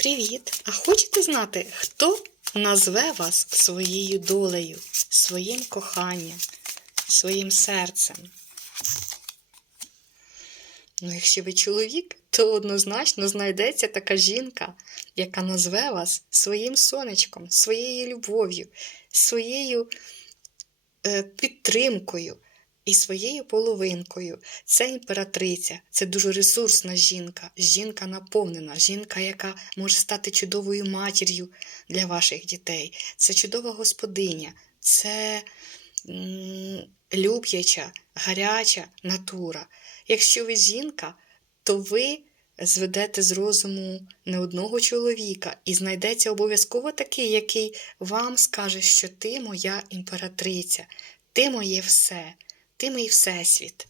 Привіт! А хочете знати, хто назве вас своєю долею, своїм коханням, своїм серцем? Ну, якщо ви чоловік, то однозначно знайдеться така жінка, яка назве вас своїм сонечком, своєю любов'ю, своєю е, підтримкою і своєю половинкою. Це імператриця, це дуже ресурсна жінка, жінка наповнена, жінка, яка може стати чудовою матір'ю для ваших дітей. Це чудова господиня, це м, любляча, гаряча натура. Якщо ви жінка, то ви зведете з розуму не одного чоловіка і знайдеться обов'язково такий, який вам скаже, що ти моя імператриця, ти моє все, ти мій всесвіт.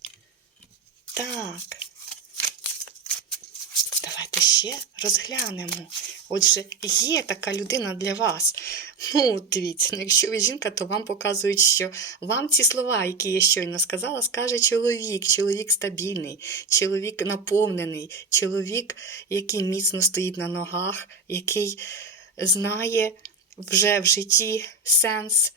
Так. Давайте ще розглянемо. Отже, є така людина для вас. Ну, дивіться, якщо ви жінка, то вам показують, що вам ці слова, які я щойно сказала, скаже чоловік, чоловік стабільний, чоловік наповнений, чоловік, який міцно стоїть на ногах, який знає вже в житті сенс,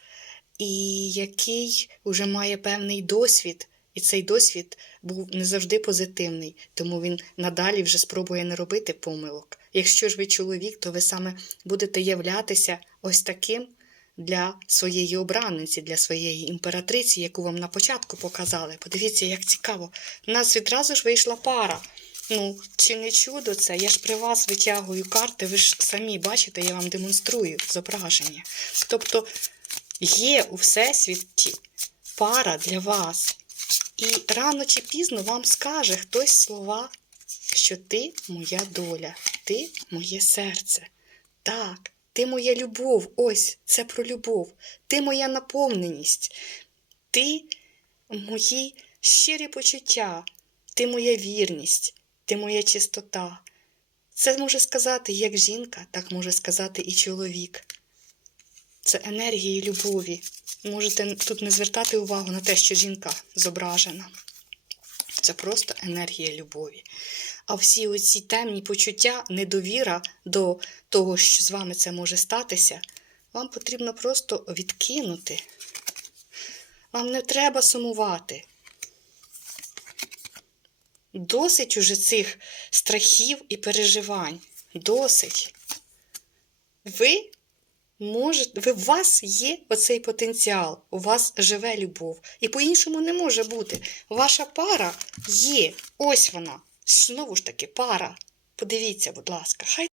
і який вже має певний досвід. І цей досвід був не завжди позитивний, тому він надалі вже спробує не робити помилок. Якщо ж ви чоловік, то ви саме будете являтися ось таким для своєї обраниці, для своєї імператриці, яку вам на початку показали. Подивіться, як цікаво. У нас відразу ж вийшла пара. Ну, чи не чудо це? Я ж при вас витягую карти, ви ж самі бачите, я вам демонструю зображення. Тобто є у всесвіті пара для вас. І рано чи пізно вам скаже хтось слова, що ти моя доля, ти моє серце. Так, ти моя любов, ось це про любов, ти моя наповненість, ти мої щирі почуття, ти моя вірність, ти моя чистота. Це може сказати як жінка, так може сказати і чоловік. Це енергії любові. Можете тут не звертати увагу на те, що жінка зображена. Це просто енергія любові. А всі оці темні почуття, недовіра до того, що з вами це може статися, вам потрібно просто відкинути. Вам не треба сумувати. Досить уже цих страхів і переживань. Досить. Ви можете, ви, у вас є оцей потенціал, у вас живе любов. І по-іншому не може бути. Ваша пара є. Ось вона. Знову ж таки, пара. Подивіться, будь ласка, хай.